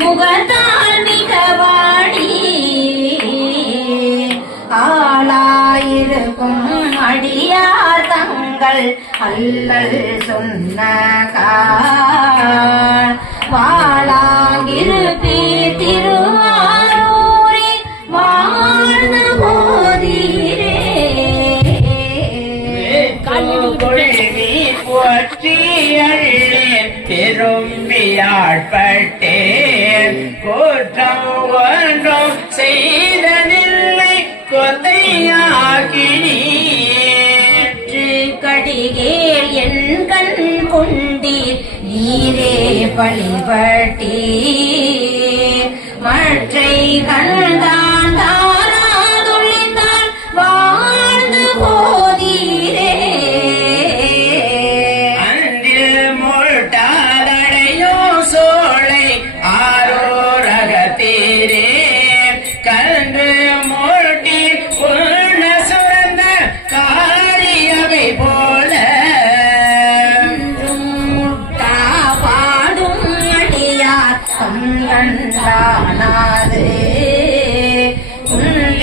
முகத்தால் மிக வாடி ஆளாயிருக்கும் அடியார் தங்கள் அல்லல் சொன்ன வாழாங்கிருப்பி திருவாரூரே வாழ்ந்த போதீரே கொள்வி போற்றி அள்ளேன் திரும்பியாட்பட்டேன் கோற்றம் ஒன்றும் செய்ததில்லை கொத்தையாகினி கடிகேல் என் கண் கொண்டீர் நீரே பழிபட்டீர் மற்றை கண்டா கண்கண்டானாது குன்றில்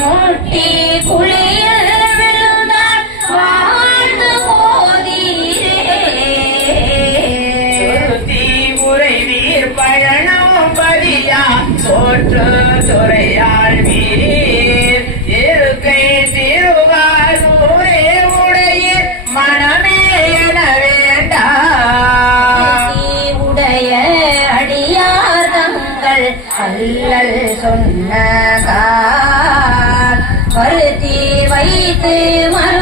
முட்டி குளியல் விழுந்தால் வாழ்ந்து போதீரே. தீ உறைவீர் பதியா சோற்று அல்லல் சொன்ன வைத்து மறு